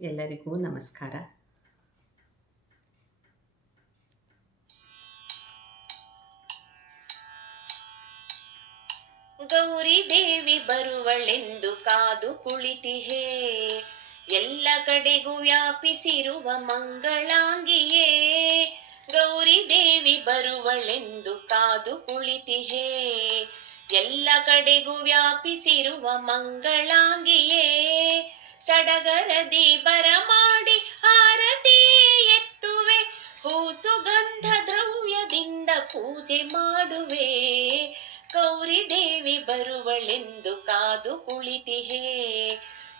ಎಲ್ಲರಿಗೂ ನಮಸ್ಕಾರ. ಗೌರಿ ದೇವಿ ಬರುವಳೆಂದು ಕಾದು ಕುಳಿತಿಹೇ, ಎಲ್ಲ ಕಡೆಗೂ ವ್ಯಾಪಿಸಿರುವ ಮಂಗಳಾಂಗಿಯೇ. ಗೌರಿ ದೇವಿ ಬರುವಳೆಂದು ಕಾದು ಕುಳಿತಿಹೇ, ಎಲ್ಲ ಕಡೆಗೂ ವ್ಯಾಪಿಸಿರುವ ಮಂಗಳಾಂಗಿಯೇ. ಸಡಗರದಿ ಬರಮಾಡಿ ಆರತಿ ಎತ್ತುವೆ, ಹೂ ಸುಗಂಧ ದ್ರವ್ಯದಿಂದ ಪೂಜೆ ಮಾಡುವೆ. ಗೌರಿ ದೇವಿ ಬರುವಳೆಂದು ಕಾದು ಕುಳಿತಿಹೇ,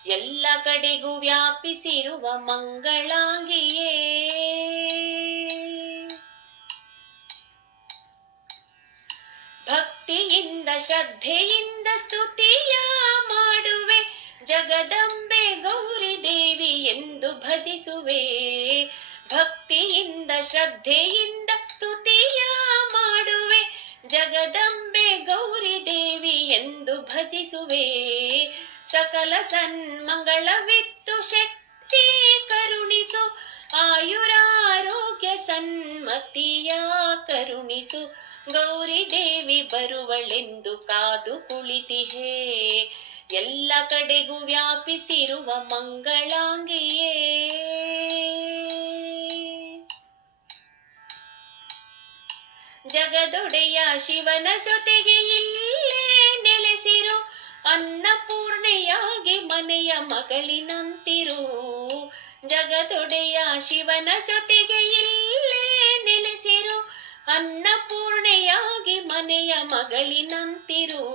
ಎಲ್ಲ ಕಡೆಗೂ ವ್ಯಾಪಿಸಿರುವ ಮಂಗಳಾಂಗಿಯೇ. ಭಕ್ತಿಯಿಂದ ಶ್ರದ್ಧೆಯಿಂದ ಸ್ತುತಿಯ ಮಾಡುವೆ, ಜಗದಂಬೆ ಗೌರಿ ದೇವಿ ಎಂದು ಭಜಿಸುವೆ. ಭಕ್ತಿಯಿಂದ ಶ್ರದ್ಧೆಯಿಂದ ಸ್ತುತಿಯ ಮಾಡುವೆ, ಜಗದಂಬೆ ಗೌರಿ ದೇವಿ ಎಂದು ಭಜಿಸುವೆ. ಸಕಲ ಸನ್ಮಂಗಳವಿತ್ತು ಶಕ್ತಿ ಕರುಣಿಸು, ಆಯುರಾರೋಗ್ಯ ಸನ್ಮತಿಯ ಕರುಣಿಸು. ಗೌರಿ ದೇವಿ ಬರುವಳೆಂದು ಕಾದು ಕುಳಿತಿಹೇ, ಎಲ್ಲ ಕಡೆಗೂ ವ್ಯಾಪಿಸಿರುವ ಮಂಗಳಾಂಗಿಯೇ. ಜಗದೊಡೆಯ ಶಿವನ ಜೊತೆಗೆ ಇಲ್ಲೇ ನೆಲೆಸಿರು, ಅನ್ನಪೂರ್ಣೆಯಾಗಿ ಮನೆಯ ಮಗಳಿನಂತಿರು. ಜಗದೊಡೆಯ ಶಿವನ ಜೊತೆಗೆ ಇಲ್ಲೇ ನೆಲೆಸಿರು, ಅನ್ನಪೂರ್ಣೆಯಾಗಿ ಮನೆಯ ಮಗಳಿನಂತಿರು.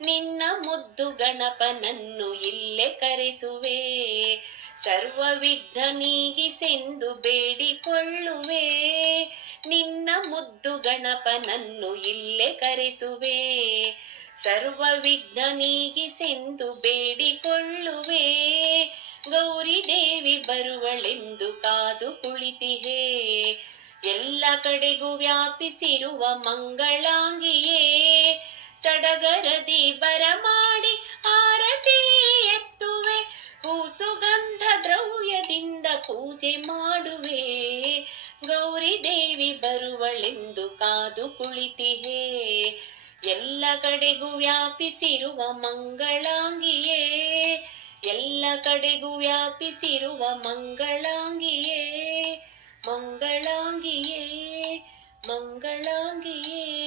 ನಿನ್ನ ಮುದ್ದು ಗಣಪನನ್ನು ಇಲ್ಲೇ ಕರೆಸುವೆ, ಸರ್ವ ವಿಘ್ನ ನೀಗಿಸೆಂದು ಬೇಡಿಕೊಳ್ಳುವೆ. ನಿನ್ನ ಮುದ್ದು ಗಣಪನನ್ನು ಇಲ್ಲೇ ಕರೆಸುವೆ, ಸರ್ವ ವಿಘ್ನ ನೀಗಿಸೆಂದು ಬೇಡಿಕೊಳ್ಳುವೆ. ಗೌರಿ ದೇವಿ ಬರುವಳೆಂದು ಕಾದು ಕುಳಿತಿಹೇ, ಎಲ್ಲ ಕಡೆಗೂ ವ್ಯಾಪಿಸಿರುವ ಮಂಗಳಾಂಗಿಯೇ. ಸಡಗರದಿ ಬರಮಾಡಿ ಆರತಿ ಎತ್ತುವೆ, ಹೂ ಸುಗಂಧ ದ್ರವ್ಯದಿಂದ ಪೂಜೆ ಮಾಡುವೆ. ಗೌರಿ ದೇವಿ ಬರುವಳೆಂದು ಕಾದು ಕುಳಿತಿಹೇ, ಎಲ್ಲ ಕಡೆಗೂ ವ್ಯಾಪಿಸಿರುವ ಮಂಗಳಾಂಗಿಯೇ. ಎಲ್ಲ ಕಡೆಗೂ ವ್ಯಾಪಿಸಿರುವ ಮಂಗಳಾಂಗಿಯೇ. ಮಂಗಳಾಂಗಿಯೇ, ಮಂಗಳಾಂಗಿಯೇ.